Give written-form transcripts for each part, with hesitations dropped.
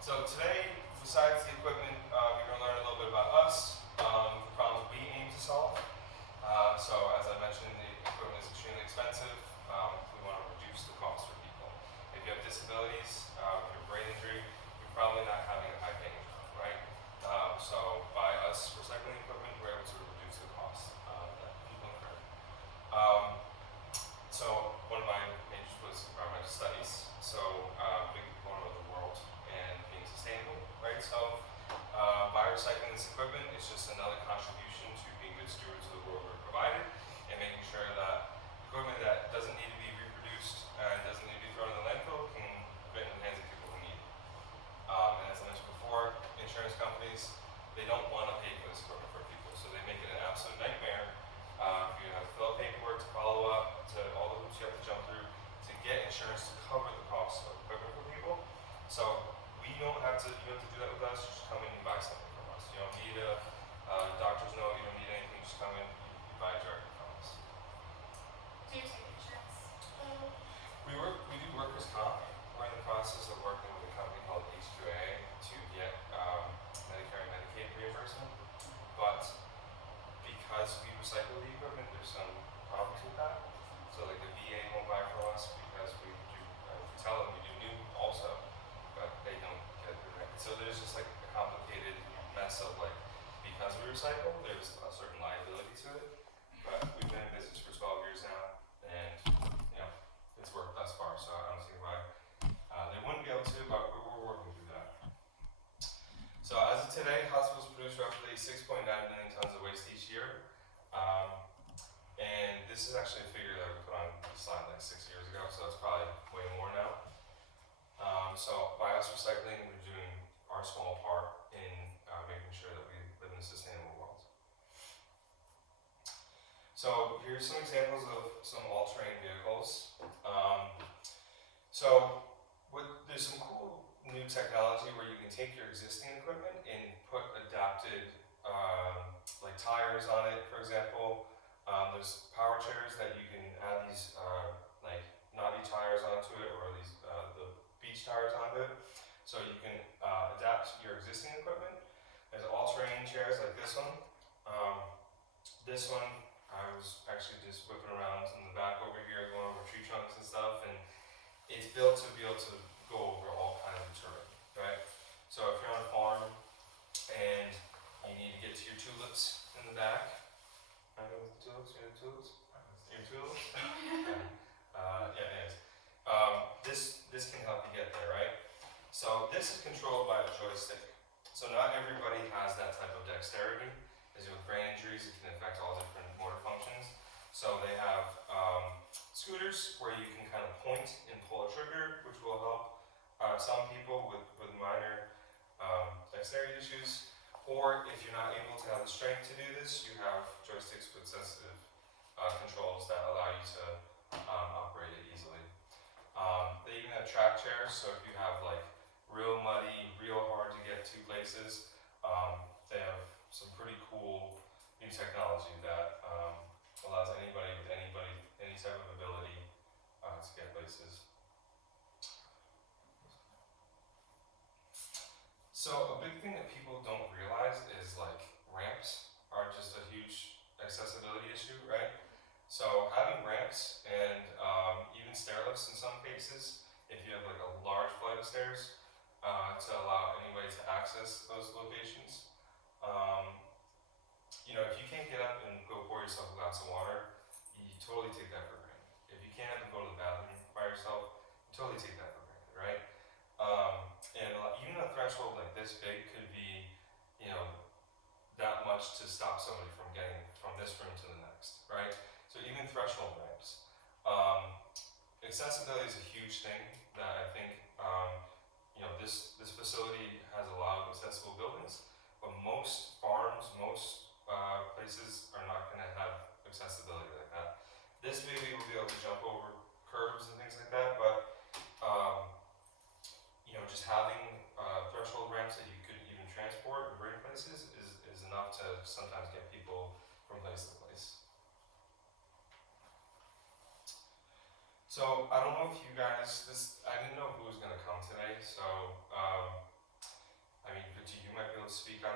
So today, besides the equipment, you're going to learn a little bit about us, the problems we aim to solve. So as I mentioned, the equipment is extremely expensive. We want to reduce the cost for people. If you have disabilities, if you have brain injury, you're probably not having a high-paying job, right? So by us recycling equipment, we're able to reduce the cost that people incur. Um, so one of my majors was environmental studies. So big proponent of the world and being sustainable, right? So by recycling this equipment, it's just another contribution to being good stewards of the world we're provided and making sure that equipment that doesn't need to be reproduced and doesn't need to be thrown in the landfill can fit in the hands of people who need it. And as I mentioned before, insurance companies, they don't want to pay for this equipment for people, so they make it an absolute nightmare. You have to fill out paperwork to follow up, to all the hoops you have to jump through to get insurance to cover the cost of equipment for people. So we don't have to, you don't have to do that with us, just come in and buy something from us. You don't need a doctor's note, you don't need anything, just come in, you buy it directly from us. Do you take insurance? We do workers' comp. We're in the process of working with a company called HBG to get Medicare and Medicaid reimbursement. But because we recycle the equipment, there's some problems with that. So like the VA won't buy from us because we do, we tell them we do new also, but they don't get it right. So there's just like a complicated mess of like, because we recycle, there's a certain liability to it. But we've been in business for 12 years now, and you know, it's worked thus far, so I don't see why they wouldn't be able to, but we're working through that. So as of today, hospitals produce roughly 6.9 million tons of waste each year. And this is actually a figure that we put on the slide like 6 years ago, so it's probably way more now. So by us recycling, we're doing our small part in making sure that we live in a sustainable world. So here's some examples of some all-terrain vehicles. There's some cool new technology where you can take your existing equipment and put adapted like tires on it, for example. There's power chairs that you can add these like knobby tires onto it, or these the beach tires onto it. So you can adapt your existing equipment. There's all-terrain chairs like this one. This one, I was actually just whipping around in the back over here, going over tree trunks and stuff, and it's built to be able to go over all kinds of terrain, right? So if you're on a farm and you need to get to your tulips in the back, I know the tulips, you know the tulips? Your tulips? Anyways. This can help you get there, right? So this is controlled by a joystick. So not everybody has that type of dexterity. As with brain injuries, it can affect all different motor functions. So they have scooters where you can kind of point and pull a trigger, which will help some people with minor dexterity issues. Or if you're not able to have the strength to do this, you have joysticks with sensitive controls that allow you to operate it easily. They even have track chairs, so if you have like real muddy, real hard to get to places, they have some pretty cool new technology that allows anybody with any type of ability to get places. So a big thing that people don't realize is like ramps are just a huge accessibility issue, right? So having ramps and even stair lifts in some cases, if you have like a large flight of stairs, to allow anybody to access those locations. You know, if you can't get up and go pour yourself a glass of water, you totally take that for granted. If you can't even go to the bathroom by yourself, you totally take that for granted, right? And even a threshold like this big could be, you know, that much to stop somebody from getting from this room to the next, right? So even threshold ramps. Accessibility is a huge thing that I think, you know, this facility has a lot of accessible buildings, but most farms, most places are not going to have accessibility like that. This maybe will be able to jump over curbs and things like that, but you know, just having threshold ramps that you could even transport and bring places is enough to sometimes get people from place to place. So I don't know if you guys, I didn't know who was going to come today, so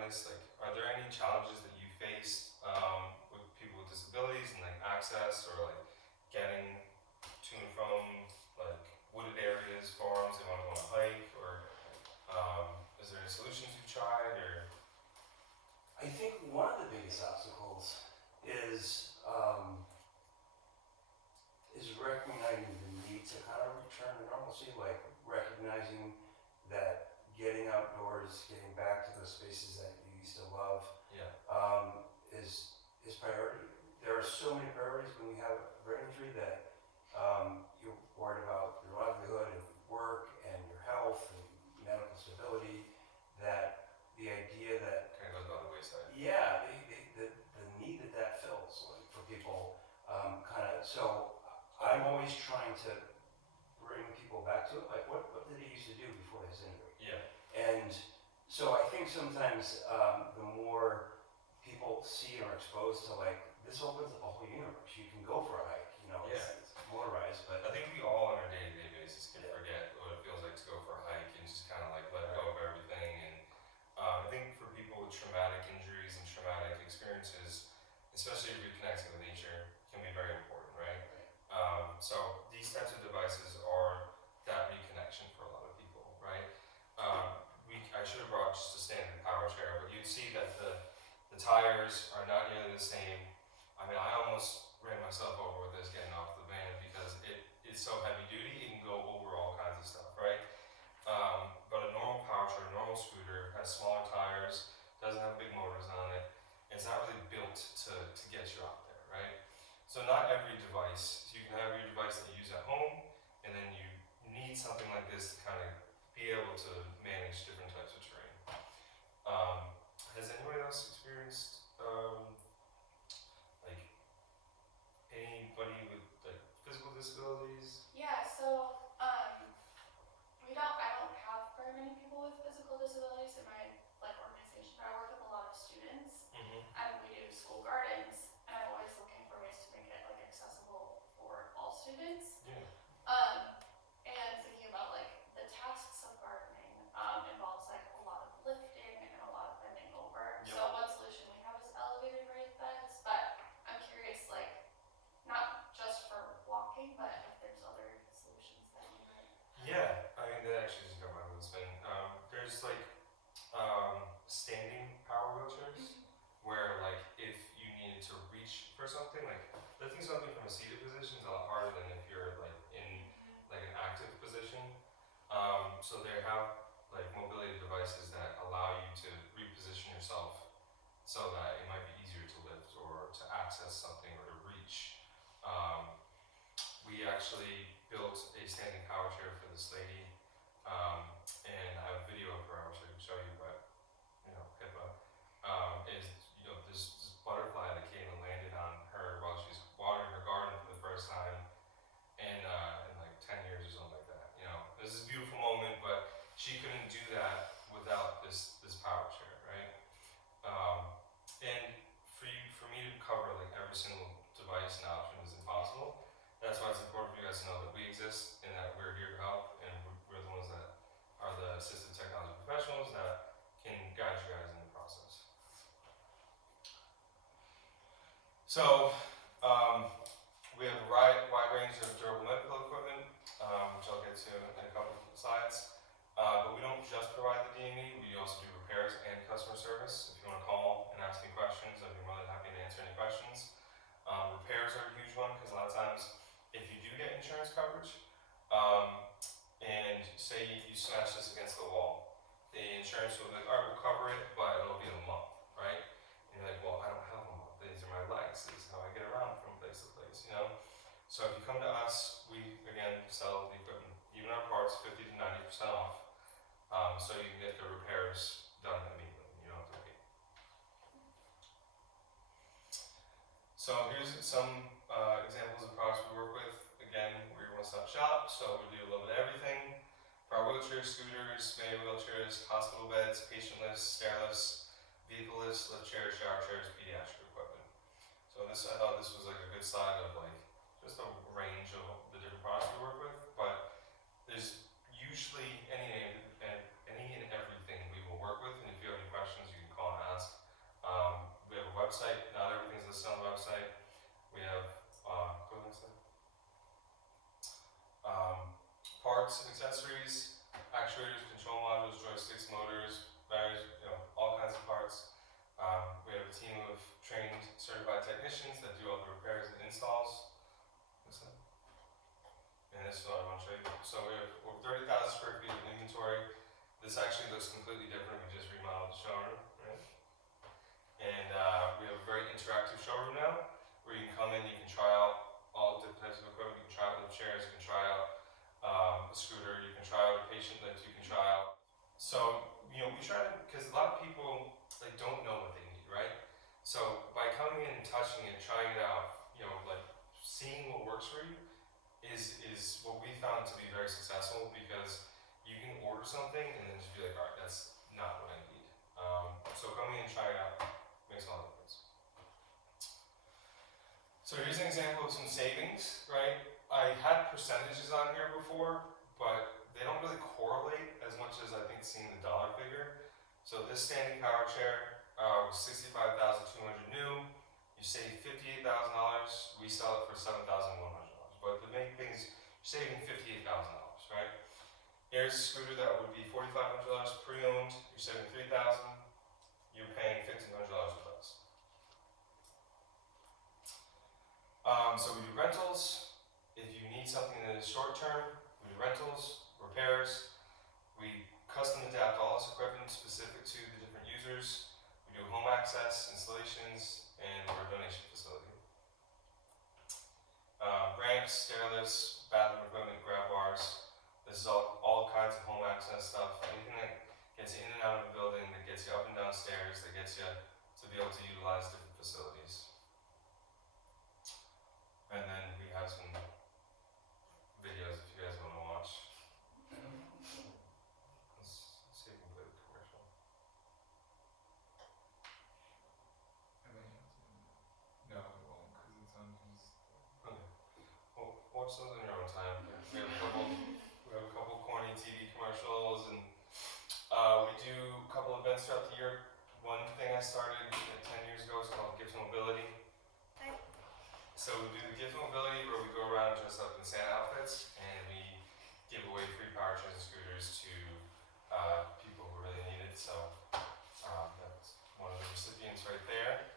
on this, like, are there any challenges that you faced with people with disabilities and like access or like getting to and from like wooded areas, farms, they want to go on a hike, or is there any solutions you've tried, or? I think one of the biggest obstacles is recognizing the need to kind of return to normalcy, like recognizing that getting outdoors, getting back to those spaces that you used to love, Yeah. is priority. There are so many priorities when you have a brain injury that you're worried about your livelihood and work and your health and medical stability, that the idea that Kind of goes by the wayside. yeah, the need that fills, like, for people, so I'm always trying to bring people back to it, like what did he used to do before his injury? Yeah. And so I think sometimes the more people see or are exposed to, like, this opens up a whole universe. You can go for a hike, it's motorized, but I think we all on a day-to-day basis can forget what it feels like to go for a hike and just kind of like let go of everything. And I think for people with traumatic injuries and traumatic experiences, especially reconnecting with nature, can be very important, right? So these types of devices are that reconnection for a lot of people, right? I should have brought just a standard power chair, but you'd see that the tires are not nearly the same. I mean, I almost ran myself over with this getting off the van because it's so heavy duty, it can go over all kinds of stuff, right? But a normal power chair, a normal scooter has smaller tires, doesn't have big motors on it. It's not really built to get you out there, right? So not every device, you can have your device that you use at home, and then you need something like this to kind of be able to manage different types of terrain. Has anyone else experienced like anybody with like physical disabilities? Yeah, so I don't have very many people with physical disabilities in my organization, but I work with a lot of students, and we do school gardens, and I'm always looking for ways to make it accessible for all students. Yeah. And thinking about the tasks of gardening involves a lot of lifting and a lot of bending over. Yep. So one solution we have is elevated raised beds, but I'm curious, not just for walking, but if there's other solutions that you might. Yeah, I mean that actually just got my wheels spinning. There's standing power wheelchairs where if you needed to reach for something, lifting something from a seated position is a lot harder than if you're in an active position. So they have mobility devices that allow you to reposition yourself so that it might be easier to lift or to access something or to reach. We actually built a standing power chair for this lady, and I have a video of her. I wish I could show you, but HIPAA is this butterfly that came and landed on her while she's watering her garden for the first time in 10 years or something like that. It was this beautiful moment, but she couldn't do that without this power chair, right? And for me to cover every single device and option is impossible. That's why it's important for you guys to know that we exist and that we're here to help, and we're the ones that are the assistive technology professionals that can guide you guys in the process. So we have a wide range of durable medical equipment, which I'll get to in a couple of slides. But we don't just provide the DME, we also do repairs and customer service. If you want to call and ask me questions, I'd be more than happy to answer any questions. Repairs are a huge one because a lot of times if you do get insurance coverage, and say you smash this against the wall, the insurance will be like, all right, we'll cover it, but it'll be a month, right? And you're like, well, I don't have a month. These are my legs. This is how I get around from place to place, So if you come to us, we, again, sell the equipment, even our parts, 50 to 90% off. So you can get the repairs done immediately. You don't have to wait. So here's some examples of products we work with. Again, we're a one-stop shop, so we do a little bit of everything. For our wheelchairs, scooters, manual wheelchairs, hospital beds, patient lifts, stair lifts, vehicle lifts, lift chairs, shower chairs, pediatric equipment. So I thought this was a good slide of just a range of the different products we work with, but there's usually any and everything we will work with, and if you have any questions, you can call and parts and accessories, actuators, control modules, joysticks, motors, batteries, all kinds of parts. We have a team of trained, certified technicians that do all the repairs and installs. What's that? And this is what I want to show you. So we have over 30,000 square feet of inventory. This actually looks completely different. We just remodeled the showroom, right? And we have a very interactive showroom now, where you can come in, you can try out all different types of equipment. You can try out the chairs, you can try out a scooter, you can try out a patient lift, you can try out. So, we try to, because a lot of people don't know what they need, right? So by coming in and touching it, trying it out, seeing what works for you is what we found to be very successful, because you can order something and then just be like, all right, that's not what I need. So coming in and trying it out makes a lot of difference. So here's an example of some savings, right? I had percentages on here before, but they don't really correlate as much as I think seeing the dollar figure. So this standing power chair was $65,200 new. You save $58,000. We sell it for $7,100. But the main thing is you're saving $58,000, right? Here's a scooter that would be $4,500 pre-owned. You're saving $3,000. You're paying $1,500 with us. So we do rentals. If you need something that is short term, we do rentals, repairs. We custom adapt all this equipment specific to the different users. We do home access, installations, and we're a donation facility. Ramps, stair lifts, bathroom equipment, grab bars. This is all kinds of home access stuff. Anything that gets you in and out of the building, that gets you up and down stairs, that gets you to be able to utilize different facilities. And then we have some videos if you guys want to watch. Let's see if we can play the commercial. No, it won't, because it's on his. Okay. Well, watch those in your own time. We have a couple corny TV commercials, and we do a couple events throughout the year. One thing I started 10 years ago is called Gift Mobility. So we do the Gift Mobility, where we go around dressed up in Santa outfits, and we give away free power chairs and scooters to people who really need it. So that's one of the recipients right there.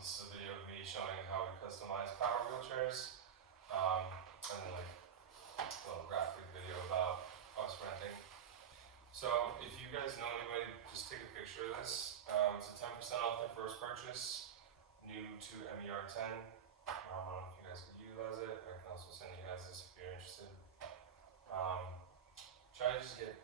This is a video of me showing how we customize power wheelchairs, and then a little graphic video about us renting. So if you guys know anybody, just take a picture of this. It's a 10% off their first purchase, new to MER10. I don't know if you guys could utilize it. I can also send you guys this if you're interested. Try to just get